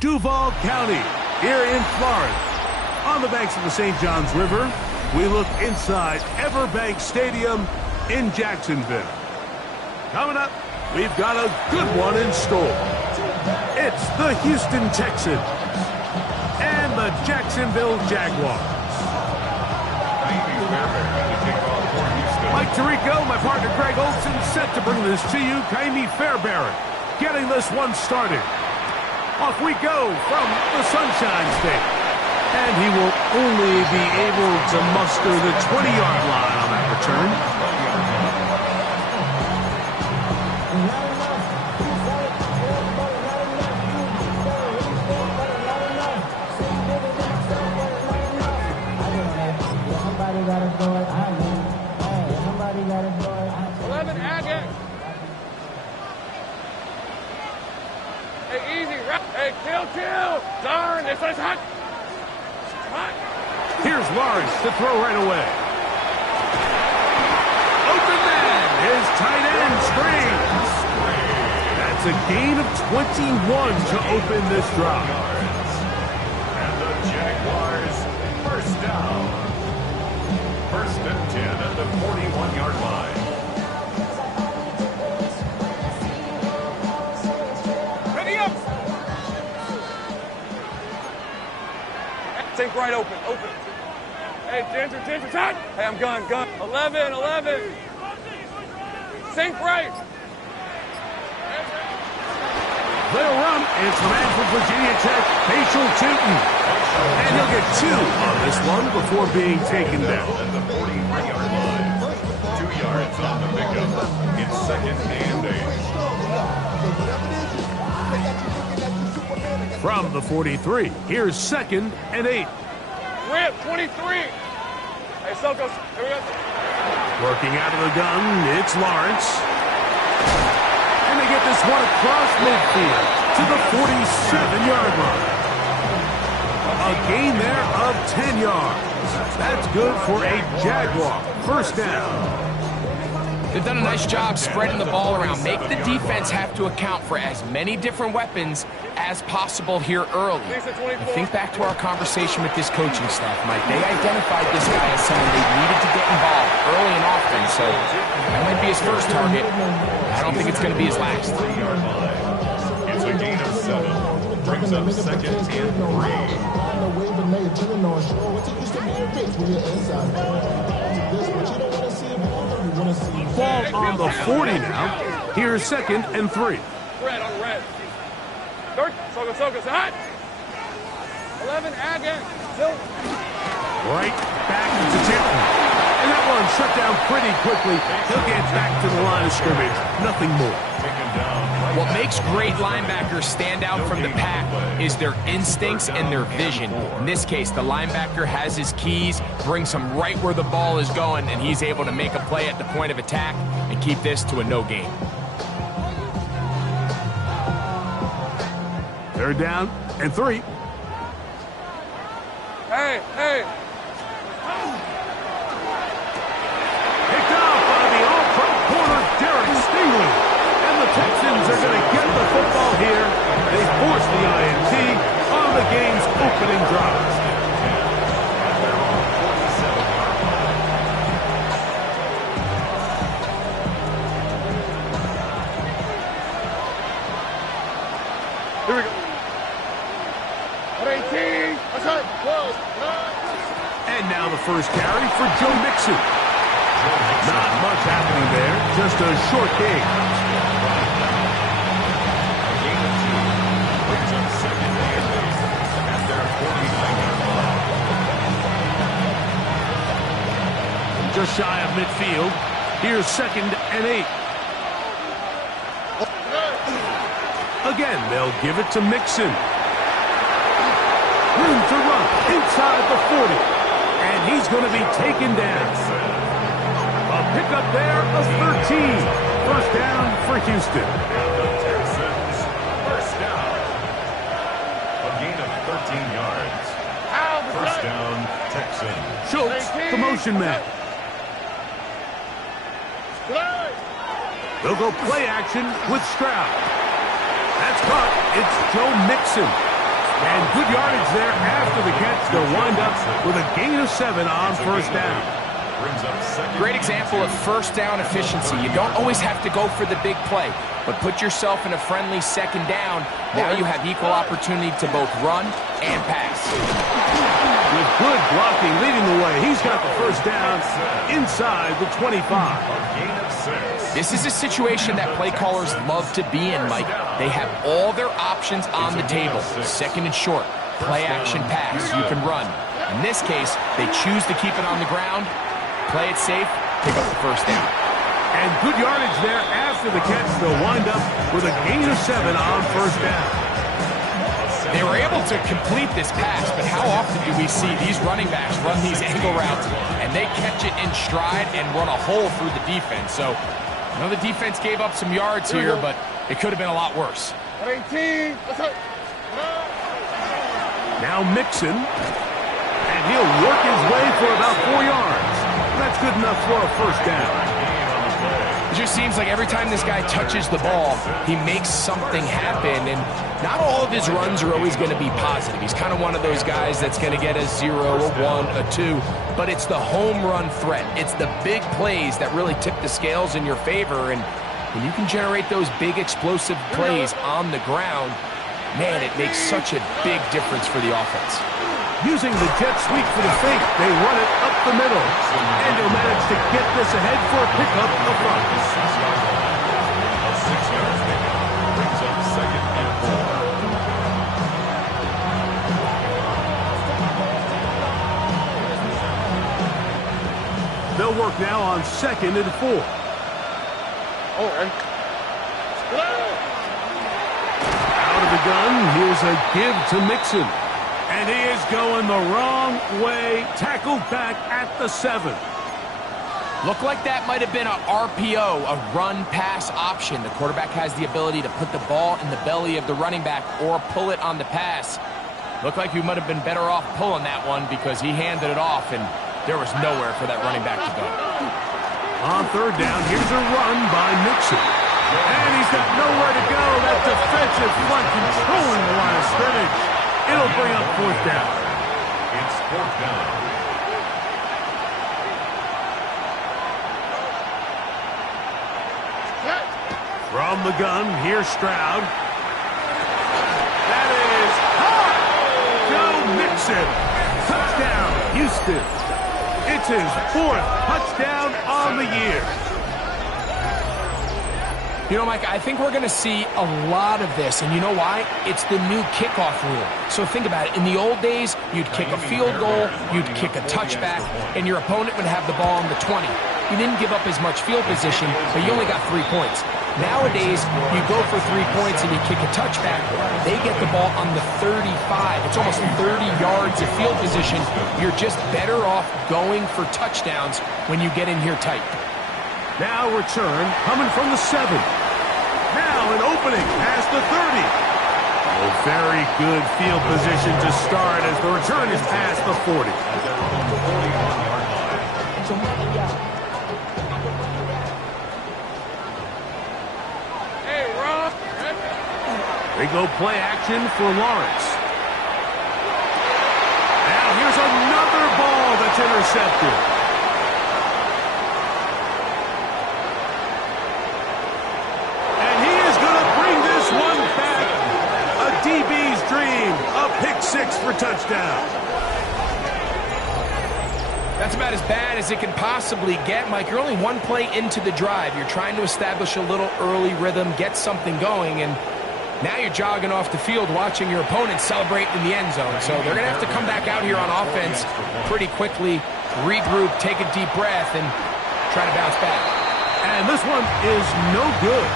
Duval County, here in Florida. On the banks of the St. Johns River, we look inside Everbank Stadium in Jacksonville. Coming up, we've got a good one in store. It's the Houston Texans and the Jacksonville Jaguars. Mike Tirico, my partner Greg Olson, set to bring this to you. Kaimi Fairbairn getting this one started. Off we go from the Sunshine State. And he will only be able to muster the 20-yard line on that return. Darn, this is hot. Here's Lawrence to throw right away. Open man, his tight end screens. That's a gain of 21 to open this drive. And the Jaguars first down. First and 10 at the 41-yard line. Sink right open. Hey, Ginger, tight. Hey, I'm gun. 11. Sink right. They'll run. It's the man from Virginia Tech, Facial Tootin. And he'll get 2 on this one before being taken down. At the 43-yard line. 2 yards on the pickup. It's second and 8. From the 43, here's second and 8. Rip, 23. Hey, Sokos, here we go. Working out of the gun, it's Lawrence. And they get this one across midfield to the 47-yard line. A gain there of 10 yards. That's good for a Jaguar. First down. They've done a nice job spreading the ball around. Make the defense have to account for as many different weapons as possible here early. And think back to our conversation with this coaching staff, Mike. They identified this guy as someone they needed to get involved early and often, so that might be his first target. I don't think it's going to be his last. It's a gain of 7. Brings up second and 3. Ball on the 40 now. Here's second and 3. Red on red. Third, Sokos, hot. 11, again. Right back to Tipton. And that one shut down pretty quickly. He'll get back to the line of scrimmage. Nothing more. What makes great linebackers stand out from the pack is their instincts and their vision. In this case, the linebacker has his keys, brings him right where the ball is going, and he's able to make a play at the point of attack and keep this to a no gain. Third down and 3. Hey. Picked off by the all-pro corner, Derek Stingley. And the Texans are going to get the football here. They force the INT on the game's opening drive. Here we go. 18. That's right. Close. And now the first carry for Joe Mixon. Not much happening there, just a short game. Just shy of midfield. Here's second and 8. Again, they'll give it to Mixon. Room to run inside the 40. And he's going to be taken down. A pickup there of 13. First down for Houston. And the Texans, first down. A gain of 13 yards. First down, Texans. Schultz, the motion man. They'll go play action with Stroud. That's caught. It's Joe Mixon. And good yardage there after the catch. They'll wind up with a gain of 7 on first down. Great example of first down efficiency. You don't always have to go for the big play, but put yourself in a friendly second down. Now you have equal opportunity to both run and pass. With good blocking leading the way, he's got the first down inside the 25. This is a situation that play callers love to be in, Mike. They have all their options on the table. Second and short, play action pass, you can run. In this case, they choose to keep it on the ground, play it safe, pick up the first down. And good yardage there after the catch. They'll wind up with a gain of 7 on first down. They were able to complete this pass, but how often do we see these running backs run these angle routes and they catch it in stride and run a hole through the defense? So, I know the defense gave up some yards here, but it could have been a lot worse. 18. Now Mixon, and he'll work his way for about 4 yards. That's good enough for a first down. It just seems like every time this guy touches the ball, he makes something happen, and not all of his runs are always going to be positive. He's kind of one of those guys that's going to get a 0, a 1, a 2, but it's the home run threat. It's the big plays that really tip the scales in your favor, and when you can generate those big explosive plays on the ground, man, it makes such a big difference for the offense. Using the jet sweep for the fake, they run it up the middle. And they'll manage to get this ahead for a pickup of 5. A 6-yard pickup brings up second and 4. They'll work now on second and 4. Out of the gun, here's a give to Mixon. And he is going the wrong way, tackled back at the 7. Looked like that might have been a RPO, a run-pass option. The quarterback has the ability to put the ball in the belly of the running back or pull it on the pass. Looked like you might have been better off pulling that one because he handed it off, and there was nowhere for that running back to go. On third down, here's a run by Mixon. And he's got nowhere to go. That defensive front controlling the line of scrimmage. It'll bring up fourth down. It's fourth down. From the gun, here's Stroud. That is hot! Joe Mixon. Touchdown, Houston. It's his 4th touchdown on the year. You know, Mike, I think we're going to see a lot of this, and you know why? It's the new kickoff rule. So think about it. In the old days, you'd kick a field goal, you'd kick a touchback, and your opponent would have the ball on the 20. You didn't give up as much field position, but you only got 3 points. Nowadays, you go for 3 points and you kick a touchback. They get the ball on the 35. It's almost 30 yards of field position. You're just better off going for touchdowns when you get in here tight. Now return coming from the 7. Now an opening past the 30. A very good field position to start as the return is past the 40. Hey, Rob. They go play action for Lawrence. Now here's another ball that's intercepted. DB's dream, a pick 6 for touchdown. That's about as bad as it can possibly get, Mike. You're only 1 play into the drive. You're trying to establish a little early rhythm, get something going, and now you're jogging off the field watching your opponent celebrate in the end zone. So they're going to have to come back out here on offense pretty quickly, regroup, take a deep breath, and try to bounce back. And this one is no good.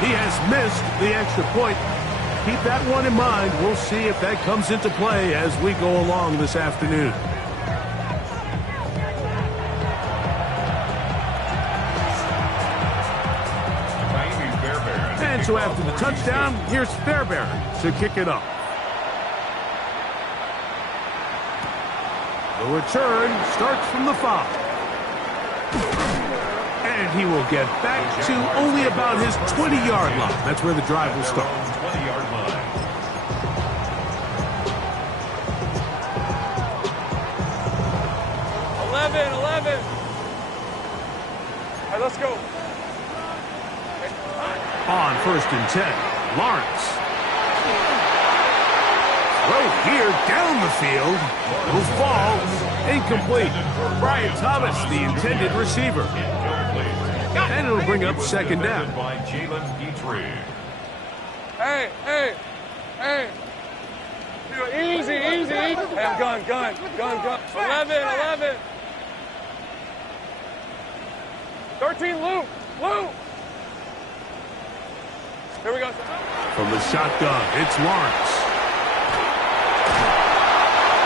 He has missed the extra point. Keep that one in mind. We'll see if that comes into play as we go along this afternoon. And so after the touchdown, here's Fairbairn to kick it up. The return starts from the 5. And he will get back to only about his 20-yard line. That's where the drive will start. 20-yard line. 11. All right, let's go. On 1st and 10, Lawrence. Right here down the field. Will fall. Incomplete. Brian Thomas, the intended receiver. And it'll bring up 2nd down. Hey. Easy. Hey, gun. 11. 13, loop. Here we go. From the shotgun, it's Lawrence.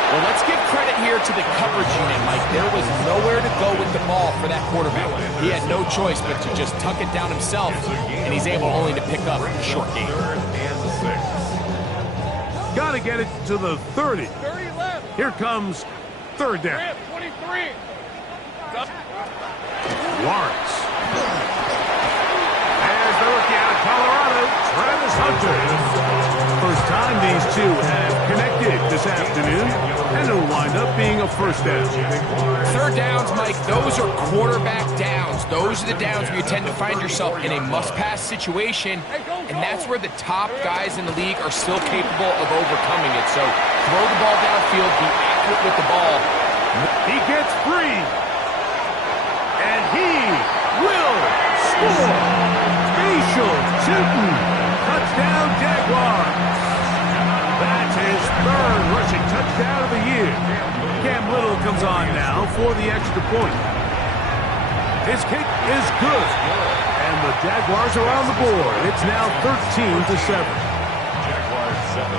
Well, let's give credit here to the coverage unit, Mike. There was nowhere to go with the ball for that quarterback. He had no choice but to just tuck it down himself, and he's able only to pick up a short gain. Got to get it to the 30. 30 left. Here comes 3rd down. 23. Lawrence. There's the rookie out of Colorado, Travis Hunter. First time these two have connected this afternoon, and it'll wind up being a 1st down. 3rd downs, Mike, those are quarterback downs. Those are the downs where you tend to find yourself in a must-pass situation, and that's where the top guys in the league are still capable of overcoming it. So throw the ball downfield, be accurate with the ball. He gets free, and he will score. Facial shooting. Touchdown, Jaguars. That's his 3rd rushing touchdown of the year. Cam Little comes on now for the extra point. His kick is good, and the Jaguars are on the board. It's now 13-7. Jaguars 7.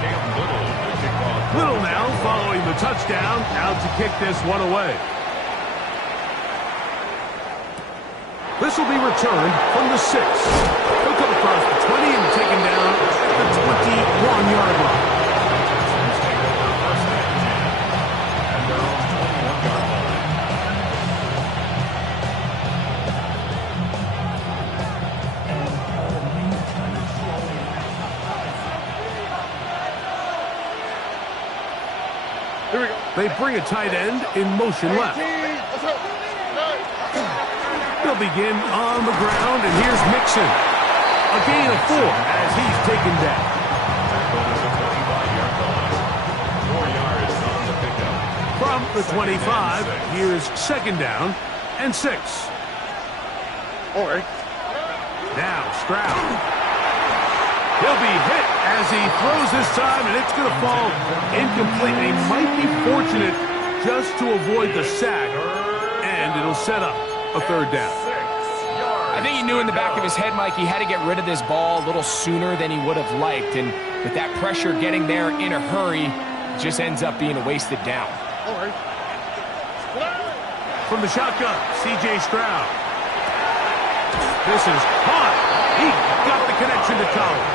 Cam Little, the kickoff. Little now following the touchdown, out to kick this one away. This will be returned from the 6. He'll come across the 20 and taken down at the 21-yard line. Here we go. They bring a tight end in motion left. They'll begin on the ground, and here's Mixon. A gain of 4 as he's taken down. 4 yards on the pickup. From the 25, here's 2nd down and 6. All right. Now Stroud. He'll be hit as he throws this time, and it's going to fall incomplete. He might be fortunate just to avoid the sack, and it'll set up a 3rd down. I think he knew in the back of his head, Mike, he had to get rid of this ball a little sooner than he would have liked. And with that pressure getting there in a hurry, it just ends up being a wasted down. All right. From the shotgun, C.J. Stroud. This is caught. He got the connection to Collins.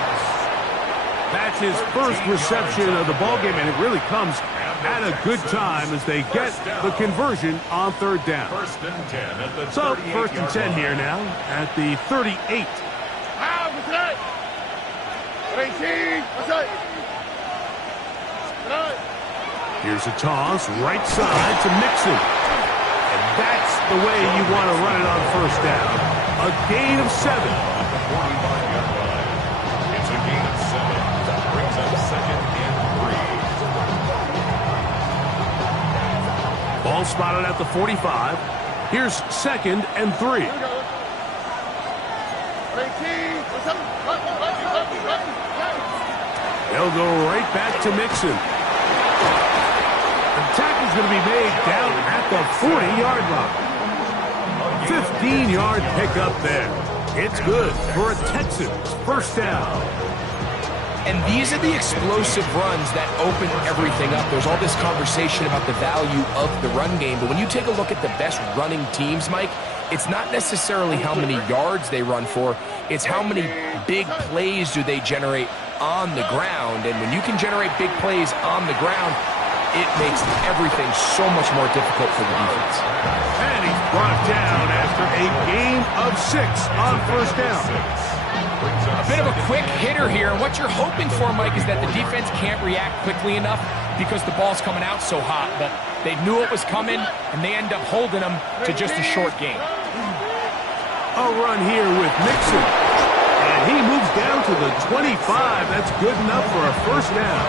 That's his 1st reception of the ballgame, and it really comes at a good time as they get the conversion on 3rd down. 1st and 10 at the So 1st and 10 here now at the 38. What's that? 18. What's that? Here's a toss, right side to Mixon. And that's the way you want to run it on 1st down. A gain of 7. It's a gain of 7. That brings up 2nd and 3. Ball spotted at the 45. Here's 2nd and 3. They'll go right back to Mixon. The tackle's going to be made down at the 40-yard line. 15-yard pickup there. It's good for a Texans 1st down. And these are the explosive runs that open everything up. There's all this conversation about the value of the run game, but when you take a look at the best running teams, Mike, it's not necessarily how many yards they run for, it's how many big plays do they generate on the ground. And when you can generate big plays on the ground, it makes everything so much more difficult for the defense. And he's brought down after a gain of 6 on 1st down. A bit of a quick hitter here, and what you're hoping for, Mike, is that the defense can't react quickly enough because the ball's coming out so hot, but they knew it was coming, and they end up holding them to just a short game. A run here with Mixon, and he moves down to the 25. That's good enough for a first down.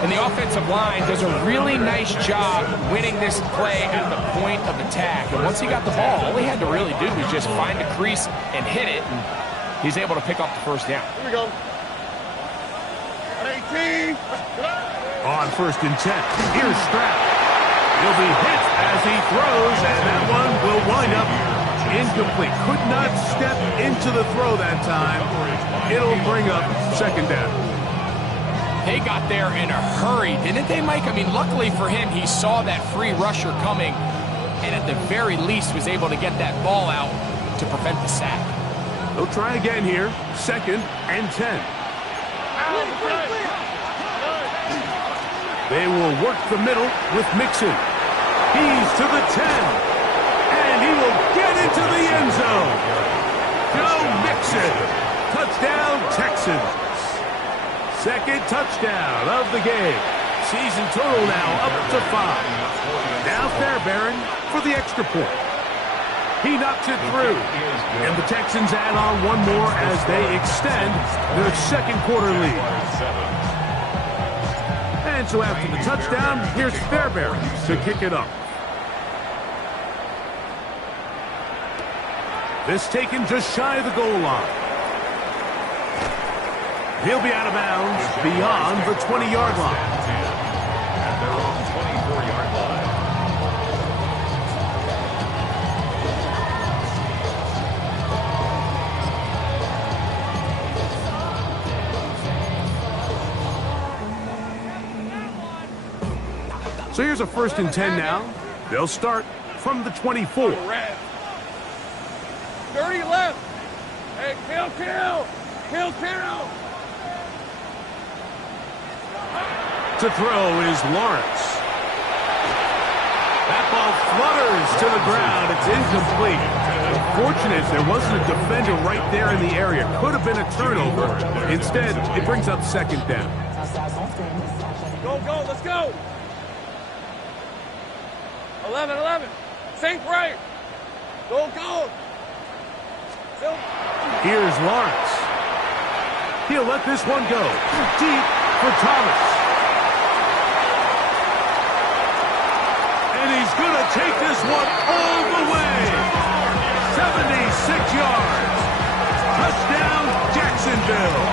And the offensive line does a really nice job winning this play at the point of attack. And once he got the ball, all he had to really do was just find a crease and hit it, and he's able to pick up the first down. Here we go. 18. On 1st and 10, here's Stroud. He'll be hit as he throws, and that one will wind up incomplete. Could not step into the throw that time. It'll bring up 2nd down. They got there in a hurry, didn't they, Mike? I mean, luckily for him, he saw that free rusher coming, and at the very least was able to get that ball out to prevent the sack. They'll try again here. 2nd and 10. They will work the middle with Mixon. He's to the 10. And he will get into the end zone. Joe Mixon. Touchdown, Texans. 2nd touchdown of the game. Season total now up to 5. Now Fairbairn for the extra point. He knocks it through. And the Texans add on one more as they extend their 2nd quarter lead. And so after the touchdown, here's Fairbairn to kick it up. This taken just shy of the goal line. He'll be out of bounds beyond the 20-yard line. At their own 24-yard line. So here's a 1st and 10 now. They'll start from the 24. 30 left. Hey, kill. To throw is Lawrence. That ball flutters to the ground. It's incomplete. Fortunate there wasn't a defender right there in the area. Could have been a turnover. Instead, it brings up 2nd down. Go, let's go. 11. Sink right. Go. Here's Lawrence. He'll let this one go. Deep for Thomas. And he's going to take this one all the way. 76 yards. Touchdown, Jacksonville.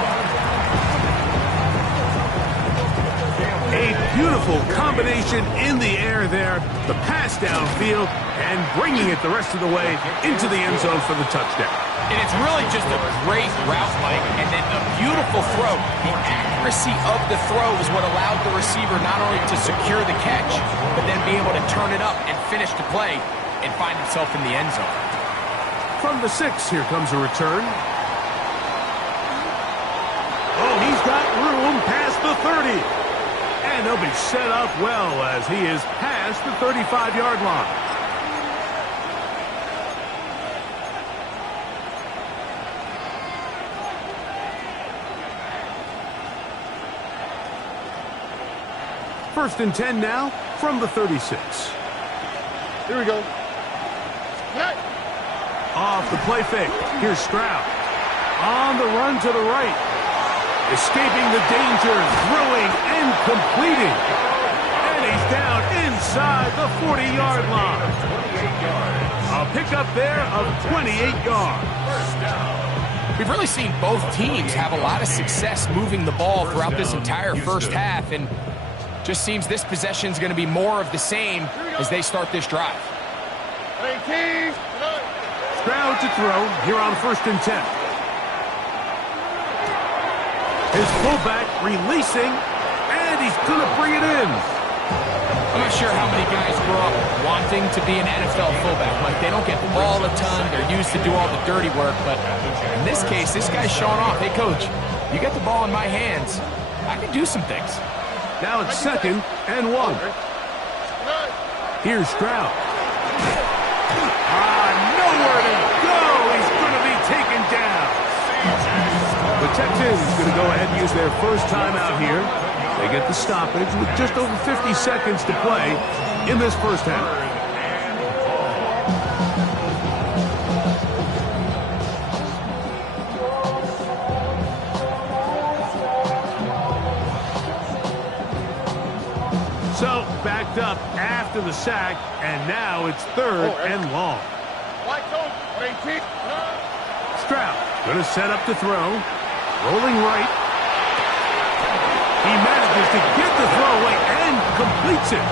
A beautiful combination in the air there. The pass downfield and bringing it the rest of the way into the end zone for the touchdown. And it's really just a great route, Mike, and then a beautiful throw. The accuracy of the throw is what allowed the receiver not only to secure the catch, but then be able to turn it up and finish the play and find himself in the end zone. From the 6, here comes a return. Oh, he's got room past the 30. And he'll be set up well as he is past the 35-yard line. First and 10 now from the 36. Here we go. Off the play fake. Here's Stroud. On the run to the right. Escaping the danger, throwing and completing. And he's down inside the 40-yard line. A pickup there of 28 yards. We've really seen both teams have a lot of success moving the ball throughout this entire first half, and just seems this possession is going to be more of the same as they start this drive. Stroud to throw here on 1st and 10. His fullback releasing, and he's going to bring it in. I'm not sure how many guys grow up wanting to be an NFL fullback. Like, they don't get the ball a ton. They're used to do all the dirty work. But in this case, this guy's showing off. Hey, coach, you got the ball in my hands. I can do some things. Now it's 2nd and 1. Here's Stroud. Nowhere to go. He's going to be taken down. Texans going to go ahead and use their first timeout here. They get the stoppage with just over 50 seconds to play in this first half. So, backed up after the sack, and now it's third and long. Stroud going to set up to throw. Rolling right. He manages to get the throw away and completes it.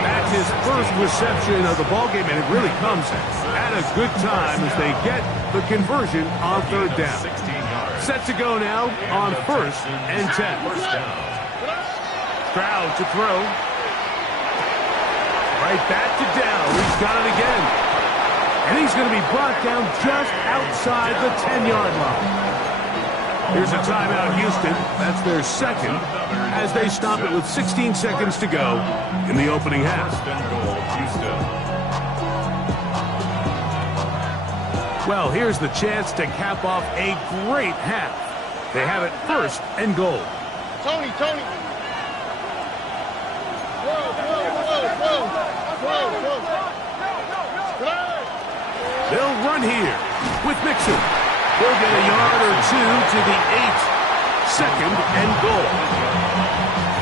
That's his first reception of the ballgame, and it really comes at a good time as they get the conversion on third down. Set to go now on first and 10. Stroud to throw. Right back to down. He's got it again. And he's going to be brought down just outside the 10-yard line. Here's a timeout, Houston. That's their second as they stop it with 16 seconds to go in the opening half. Well, here's the chance to cap off a great half. They have it first and goal. Tony. They'll run here with Mixon. They'll get a yard or two to the 8. Second and goal.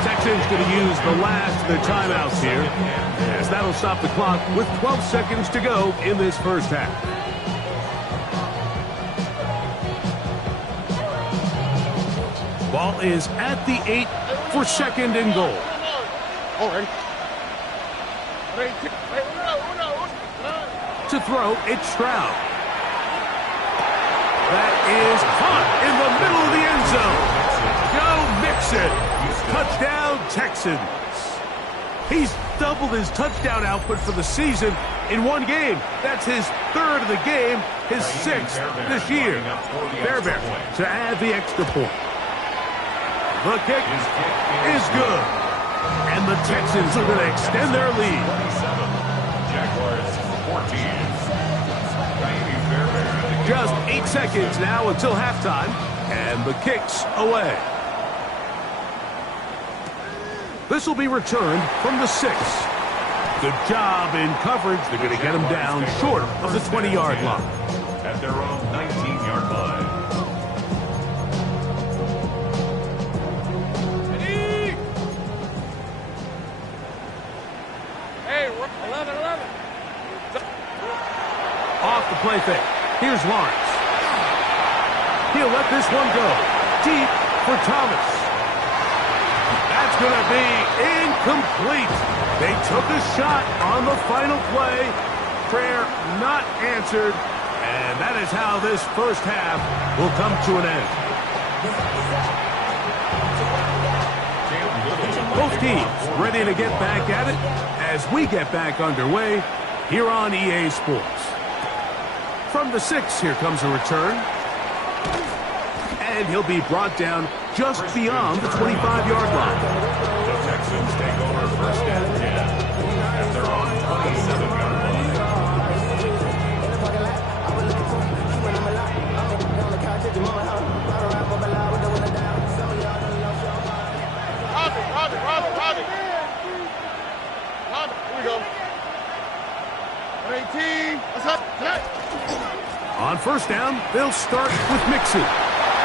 Texans going to use the last of their timeouts here, as that'll stop the clock with 12 seconds to go in this first half. Ball is at the 8 for second and goal. To throw, it's Stroud. That is caught in the middle of the end zone. Go Mixon. Touchdown, Texans. He's doubled his touchdown output for the season in one game. That's his third of the game, his 6th this year. Bear to add the extra point. The kick is good. And the Texans are going to extend their lead. Jaguars 14. Just 8 seconds now until halftime, and the kick's away. This will be returned from the 6. Good job in coverage. They're going to get him down short of the 20-yard line. At their own 19-yard line. Hey, 11. Off the play fake. Here's Lawrence. He'll let this one go. Deep for Thomas. That's going to be incomplete. They took a shot on the final play. Prayer not answered. And that is how this first half will come to an end. Both teams ready to get back at it as we get back underway here on EA Sports. From the 6, here comes a return. And he'll be brought down just beyond the 25-yard line. The Texans take over first and 10 at their own 27-yard line. Robbie. Here we go. 18. What's up? On first down, they'll start with Mixon.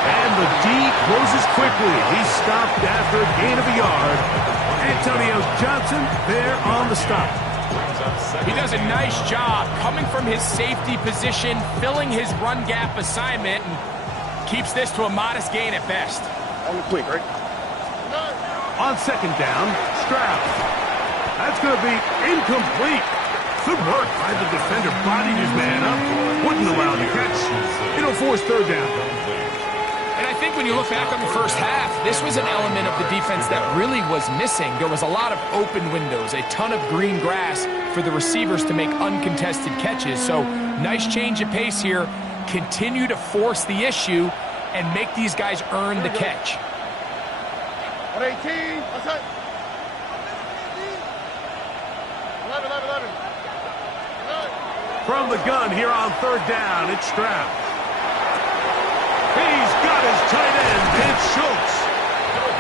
And the D closes quickly. He's stopped after a gain of a yard. Antonio Johnson there on the stop. He does a nice job coming from his safety position, filling his run gap assignment, and keeps this to a modest gain at best. On the quick, right? On second down, Stroud. That's going to be incomplete. Good work by the defender, bodied his man up. Wouldn't allow the catch. It'll force third down. And I think when you look back on the first half, this was an element of the defense that really was missing. There was a lot of open windows, a ton of green grass for the receivers to make uncontested catches. So nice change of pace here. Continue to force the issue and make these guys earn the catch. 18. What's up? 11. From the gun here on third down, it's Stroud. He's got his tight end, it's Schultz.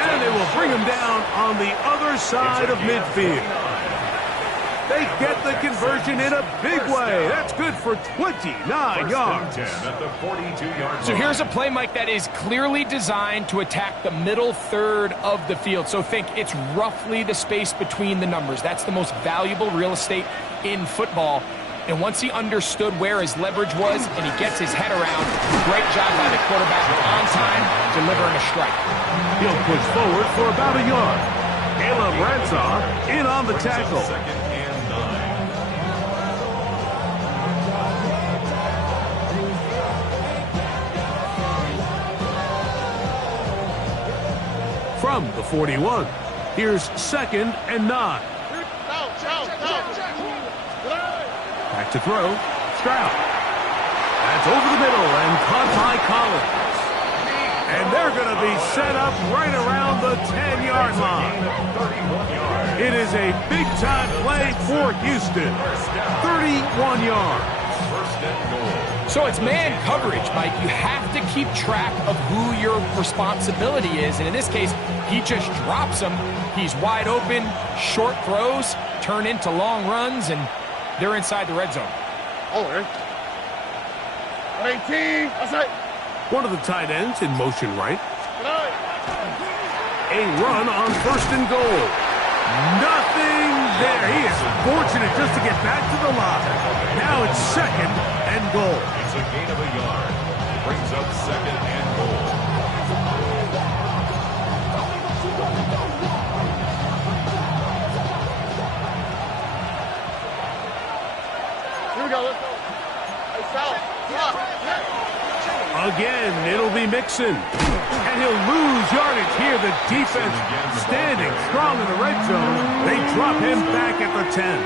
And they will bring him down on the other side of midfield. They get the conversion in a big way. That's good for 29 yards. So here's a play, Mike, that is clearly designed to attack the middle third of the field. So think it's roughly the space between the numbers. That's the most valuable real estate in football. And once he understood where his leverage was and he gets his head around, great job by the quarterback on time, delivering a strike. He'll push forward for about a yard. Caleb Ransaw in on the tackle. From the 41, here's 2nd and 9. Back to throw, Stroud. That's over the middle and caught by Collins. And they're going to be set up right around the 10-yard line. It is a big-time play for Houston. 31 yards. So it's man coverage, Mike. You have to keep track of who your responsibility is. And in this case, he just drops him. He's wide open. Short throws turn into long runs, and they're inside the red zone. Oh, 18. That's right. One of the tight ends in motion right. A run on 1st and goal. Nothing there. He is fortunate just to get back to the line. Now it's 2nd and goal. It's a gain of a yard. Brings up 2nd and goal. Here we go. Let's go. Hey, Sal. Again, it'll be Mixon. And he'll lose yardage here. The defense standing strong in the red zone. They drop him back at the 10.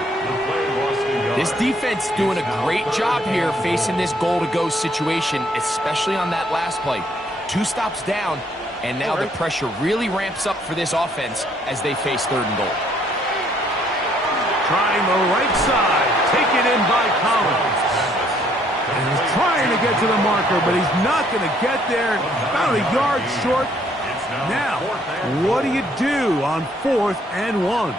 This defense doing a great job here facing this goal-to-go situation, especially on that last play. 2 stops down, and now the pressure really ramps up for this offense as they face 3rd and goal. Trying the right side. Taken in by Collins. And he's trying to get to the marker, but he's not going to get there. About a yard short. Now, what do you do on 4th and 1?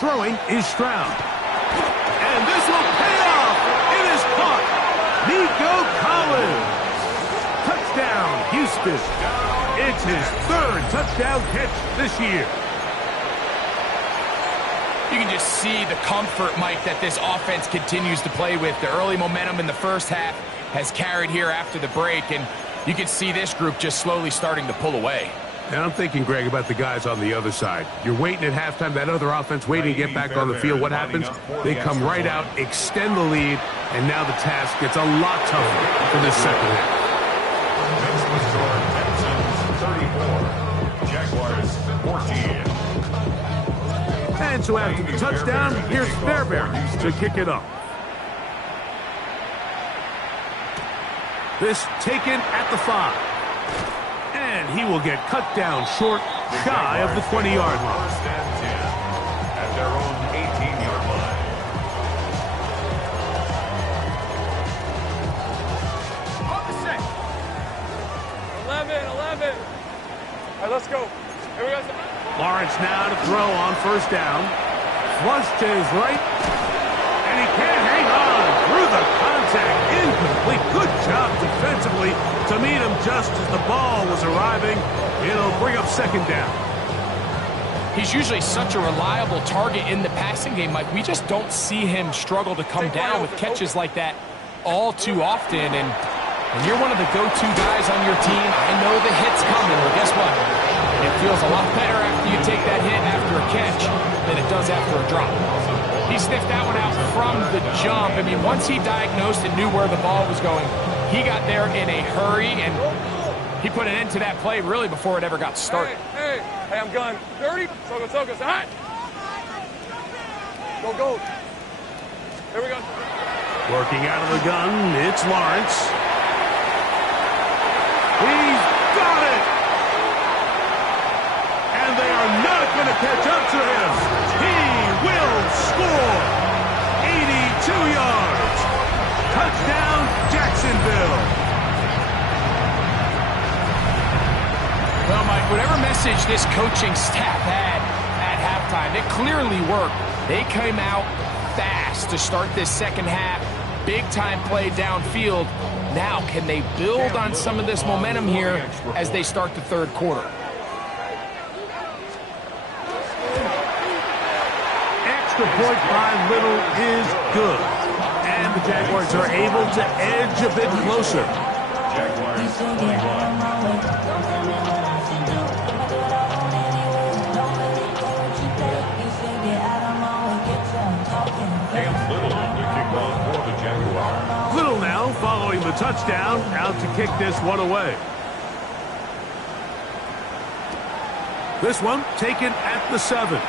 Throwing is Stroud. And this will pay off. It is caught. Nico Collins. Touchdown, Houston. It's his 3rd touchdown catch this year. You can just see the comfort, Mike, that this offense continues to play with. The early momentum in the first half has carried here after the break, and you can see this group just slowly starting to pull away. And I'm thinking, Greg, about the guys on the other side. You're waiting at halftime, that other offense waiting to get back on the field. What happens? They come right out, extend the lead, and now the task gets a lot tougher for this second half. Jaguars 14. And so after the touchdown, here's Fairbairn to kick it up. This taken at the 5. And he will get cut down short, shy of the 20-yard line. 1st and 10 at their own 18-yard line. 11. All right, let's go. Here we go. Lawrence now to throw on 1st down. Flush to his right. And he can't hang on through the contact. Incomplete. Good job defensively to meet him just as the ball was arriving. It'll bring up 2nd down. He's usually such a reliable target in the passing game, Mike. We just don't see him struggle to come down with catches like that all too often. And when you're one of the go-to guys on your team, I know the hit's coming. Well, guess what? It feels a lot better after you take that hit after a catch than it does after a drop. He sniffed that one out from the jump. I mean, once he diagnosed and knew where the ball was going, he got there in a hurry, and he put an end to that play really before it ever got started. Hey, I'm gun. 30. Focus. All right. Go. Here we go. Working out of the gun, it's Lawrence. He's got it! And they are not going to catch up to him. He will score! 82 yards. Touchdown, Jacksonville. Well, Mike, whatever message this coaching staff had at halftime, it clearly worked. They came out fast to start this second half. Big-time play downfield. Now, can they build on some of this momentum here as they start the third quarter? Extra point by Little is good. And the Jaguars are able to edge a bit closer. Jaguars 21. Little now following the touchdown, out to kick this one away. This one taken at the 7.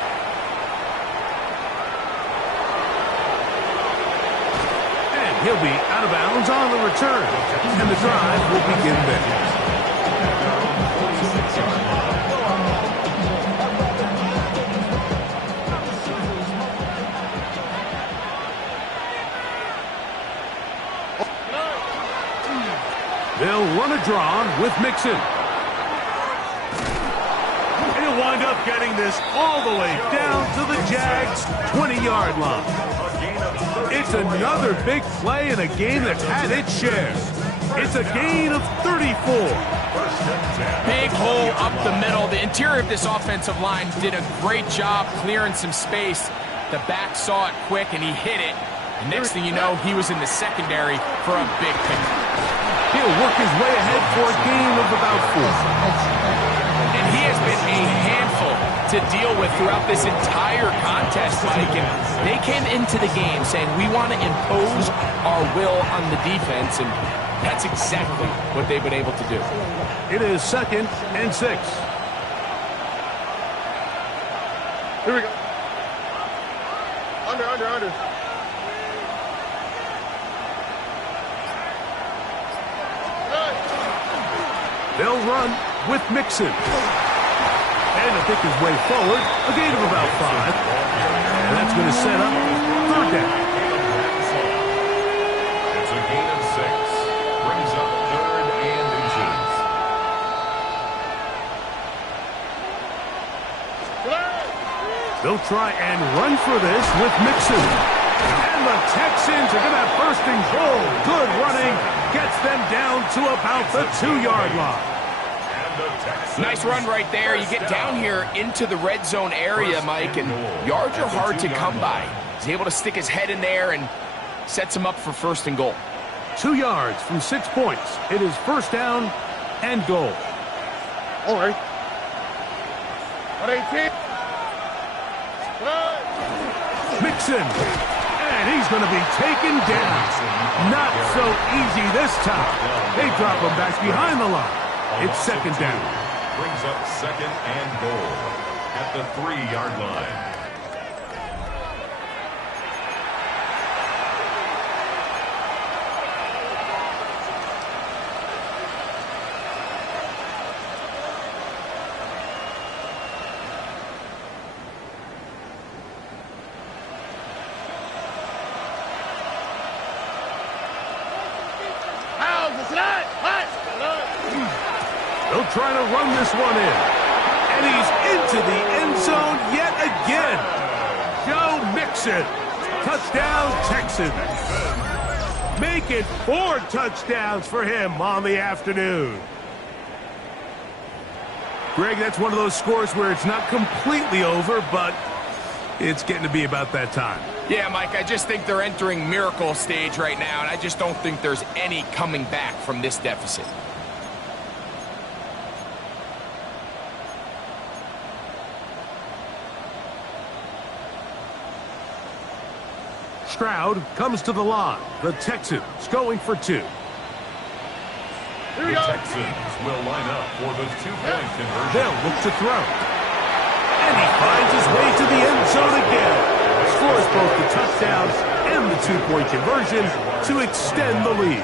And he'll be out of bounds on the return. And the drive will begin there. They'll run a draw with Mixon. He'll wind up getting this all the way down to the Jags' 20-yard line. It's another big play in a game that's had its share. It's a gain of 34. Big hole up the middle. The interior of this offensive line did a great job clearing some space. The back saw it quick, and he hit it. And next thing you know, he was in the secondary for a big pickup. He'll work his way ahead for a gain of about 4. And he has been a handful to deal with throughout this entire contest, Mike. And they came into the game saying, we want to impose our will on the defense, and that's exactly what they've been able to do. It is 2nd and 6. Here we go. Under. They'll run with Mixon. And to pick his way forward, a gain of about 5. And that's going to set up 3rd down. It's a gain of 6. Brings up 3rd and inches. They'll try and run for this with Mixon. And the Texans are going to have 1st and goal. Good running. Gets them down to about the 2-yard line. Nice run right there. You get down here into the red zone area, Mike, and yards are hard to come by. He's able to stick his head in there and sets him up for 1st and goal. 2 yards from 6 points. It is 1st down and goal. All right. 118. Mixon. And he's going to be taken down. Not so easy this time. They drop him back behind the line. It's 2nd down. Brings up 2nd and goal at the 3-yard line. They'll try to run this one in. And he's into the end zone yet again. Joe Mixon. Touchdown, Texans. Make it 4 touchdowns for him on the afternoon. Greg, that's one of those scores where it's not completely over, but it's getting to be about that time. Yeah, Mike, I just think they're entering miracle stage right now, and I just don't think there's any coming back from this deficit. Stroud comes to the line. The Texans going for 2. The Texans will line up for the 2-point conversion. They'll look to throw. And he finds his way to the end zone again. Scores both the touchdown and the 2-point conversion to extend the lead.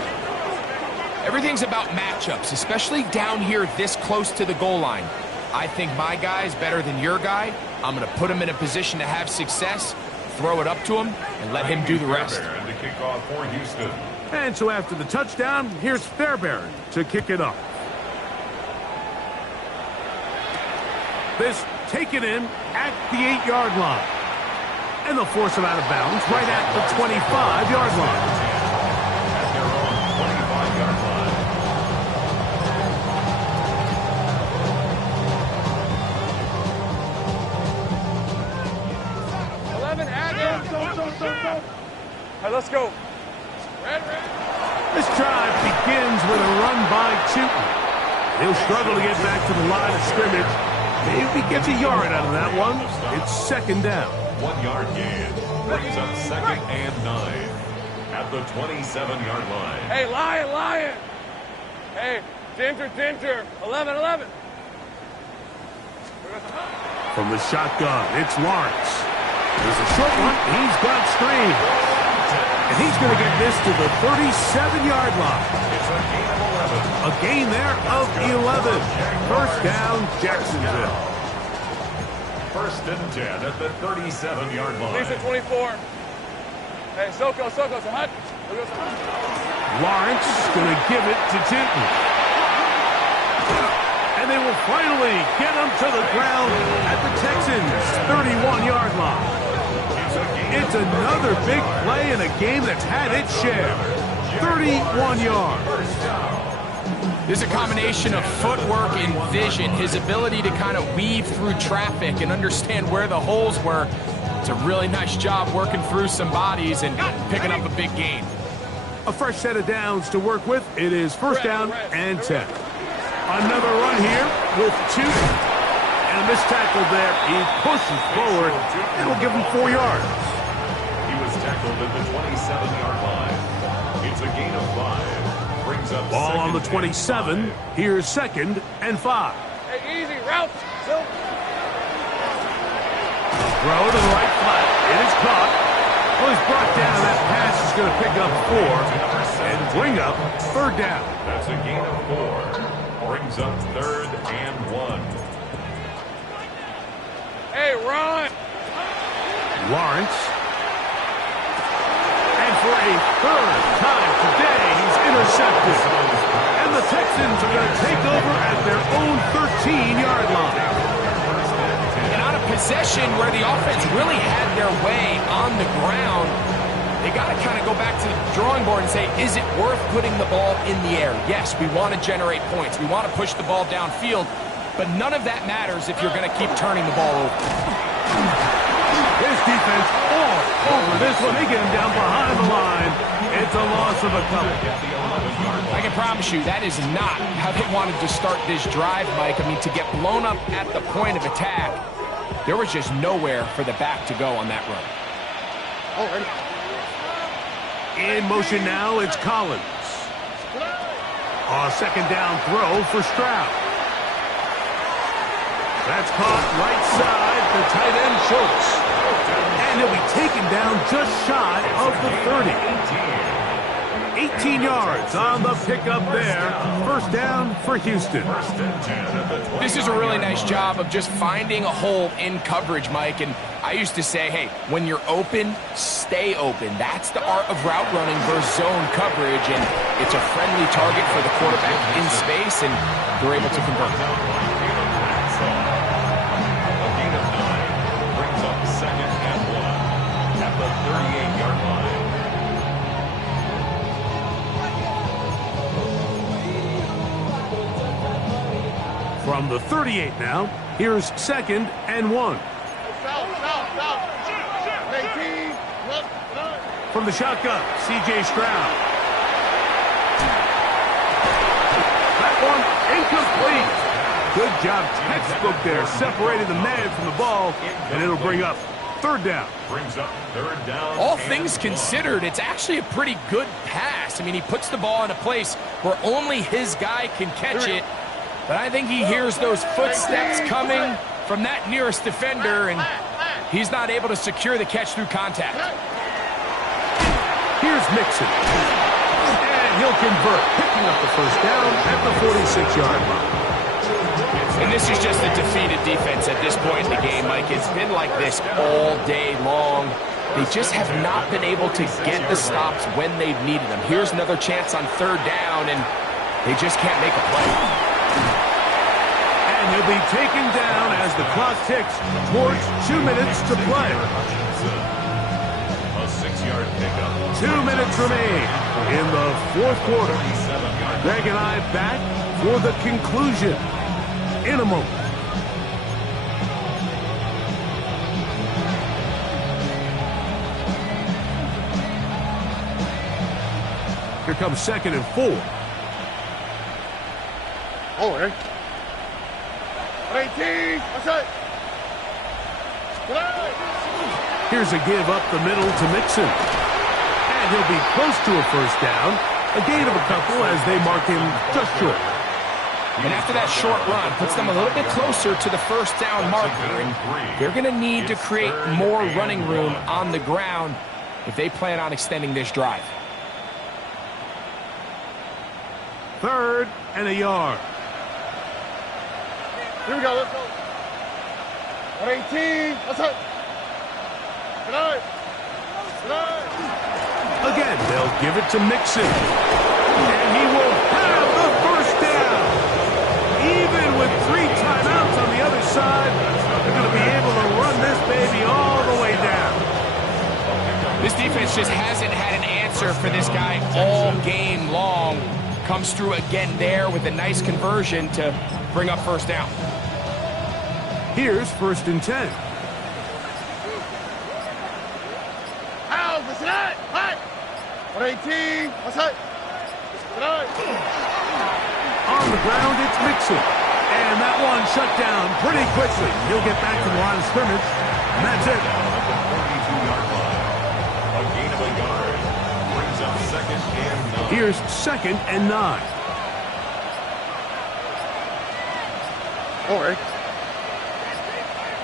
Everything's about matchups, especially down here this close to the goal line. I think my guy is better than your guy. I'm going to put him in a position to have success, throw it up to him, and let him do the rest. And the kickoff for Houston. And so after the touchdown, here's Fairbairn to kick it off. This taken in at the 8-yard line. And they'll force him out of bounds right at the 25-yard line. At their own 25-yard line. 11, add in. All right, let's go. Red. This drive begins with a run by Tootin. He'll struggle to get back to the line of scrimmage. Maybe gets a yard out of that one. It's second down. 1-yard gain. Brings up 2nd and 9. At the 27-yard line. Hey, Lion. Hey, Dinter. 11. From the shotgun, it's Lawrence. There's a short one. He's got screen. And he's going to get this to the 37-yard line. It's a gain of 11. A gain there of 11. First down, Jacksonville. 1st and 10 at the 37-yard line. Lisa 24. Hey, Soko, say hut. Lawrence is going to give it to Tootin. And they will finally get him to the ground at the Texans' 31-yard line. It's another big play in a game that's had its share. 31 yards. There's a combination of footwork and vision, his ability to kind of weave through traffic and understand where the holes were. It's a really nice job working through some bodies and picking up a big gain. A fresh set of downs to work with. It is first down and 10. Another run here with Tootin. And a missed tackle there. He pushes forward. It'll give him 4 yards. He was tackled at the 27-yard line. It's a gain of 5. Brings up Ball on the 27. Here's 2nd and 5. Hey, easy route. Throw to the right flat. It is caught. Well, he's brought down. That pass is going to pick up 4 and bring up 3rd down. That's a gain of 4. Brings up 3rd and 1. Hey, run. Lawrence. And for a 3rd time today, he's intercepted. And the Texans are going to take over at their own 13-yard line. And on a possession where the offense really had their way on the ground, they got to kind of go back to the drawing board and say, is it worth putting the ball in the air? Yes, we want to generate points. We want to push the ball downfield. But none of that matters if you're going to keep turning the ball over. His defense all over this one. They get him down behind the line. It's a loss of a couple. I can promise you that is not how they wanted to start this drive, Mike. I mean, to get blown up at the point of attack, there was just nowhere for the back to go on that run. In motion now, it's Collins. A 2nd down throw for Stroud. That's caught right side, the tight end Schultz. And he'll be taken down just shy of the 30. 18 yards on the pickup there. First down for Houston. This is a really nice job of just finding a hole in coverage, Mike. And I used to say, hey, when you're open, stay open. That's the art of route running versus zone coverage. And it's a friendly target for the quarterback in space, and they're able to convert. From the 38 now, here's 2nd and 1. From the shotgun, C.J. Stroud. That one incomplete. Good job, textbook there, separating the man from the ball, and it'll bring up Third down. Brings up third down. All things considered, it's actually a pretty good pass. I mean, he puts the ball in a place where only his guy can catch it. But I think he hears those footsteps coming from that nearest defender, and he's not able to secure the catch through contact. Here's Mixon. And he'll convert, picking up the first down at the 46-yard line. And this is just a defeated defense at this point in the game, Mike. It's been like this all day long. They just have not been able to get the stops when they've needed them. Here's another chance on third down, and they just can't make a play. And he'll be taken down as the clock ticks towards 2 minutes to play. A 6-yard pickup. 2 minutes remain in the fourth quarter. Greg and I back for the conclusion in a moment. Here comes 2nd and 4. Over. 18. What's that? Here's a give up the middle to Mixon. And he'll be close to a first down. A gain of a couple as they mark him just short. And after that short run, puts them a little bit closer to the first down marker. And they're going to need to create more running room on the ground if they plan on extending this drive. 3rd and a yard. Here we go. Let's go. 18. What's up? Good night. Good night. Again, they'll give it to Mixon. And he will have the first down. Even with 3 timeouts on the other side, they're going to be able to run this baby all the way down. This defense just hasn't had an answer for this guy all game long. Comes through again there with a nice conversion to bring up first down. Here's 1st and 10. How? What's that? What? 18. What's that? Good night. On the ground, it's Mixon. And that one shut down pretty quickly. He'll get back to the line of scrimmage. And that's it. At the 42-yard line. A gain of a yard. Brings up 2nd and 9. Here's 2nd and 9. Over.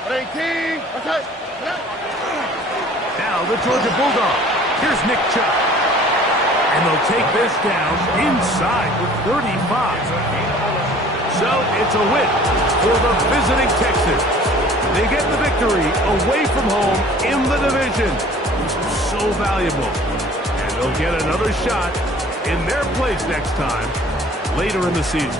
18. What's that? Now the Georgia Bulldog. Here's Nick Chubb. And they'll take this down inside with 35. So it's a win for the visiting Texans. They get the victory away from home in the division. So valuable. And they'll get another shot in their place next time later in the season.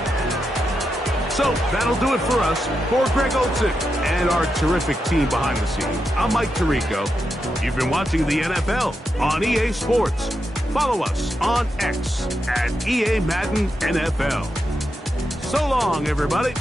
So that'll do it for us. For Greg Olsen and our terrific team behind the scenes, I'm Mike Tirico. You've been watching the NFL on EA Sports. Follow us on X at EA Madden NFL. So long, everybody.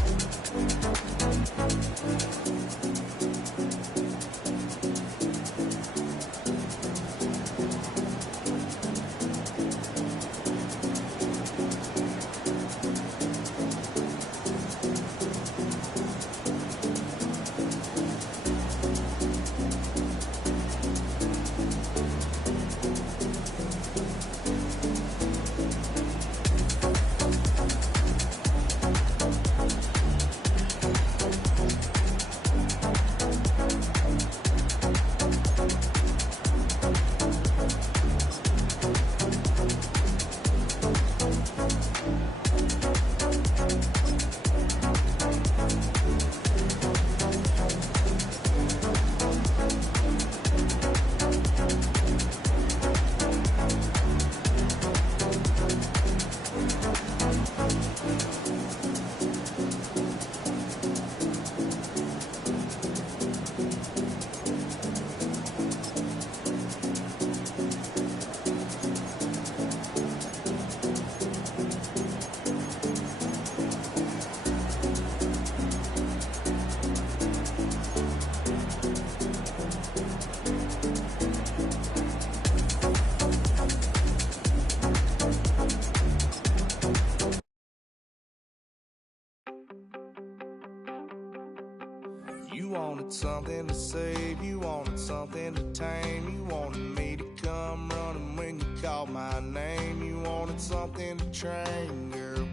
You wanted something to save, you wanted something to tame. You wanted me to come running when you called my name. You wanted something to train, girl,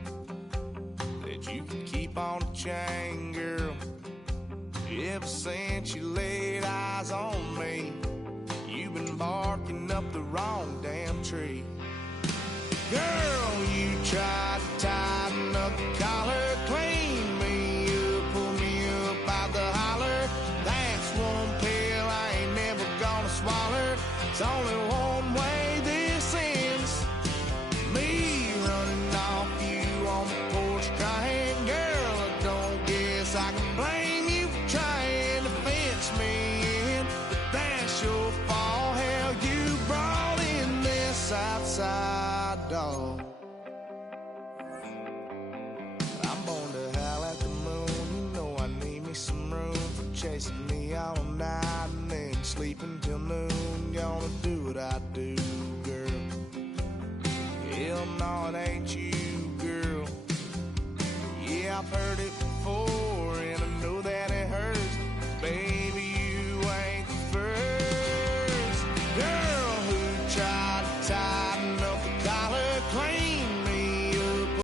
that you could keep on the chain, girl. Ever since you laid eyes on me, you've been barking up the wrong damn tree. Girl, you tried to tighten up the collar, clean me up, pull me up out the holler. That's one pill I ain't never gonna swallow. It's only one way this ends, me running off you on the porch crying. Girl, I don't guess I can blame you for trying to fence me in, but that's your fault. Hell, you brought in this outside dog. I'm born to howl at the moon. You know I need me some room for chasing me all night and then sleeping till noon. Gonna do what I do, girl. Hell no, it ain't you, girl. Yeah, I've heard it before.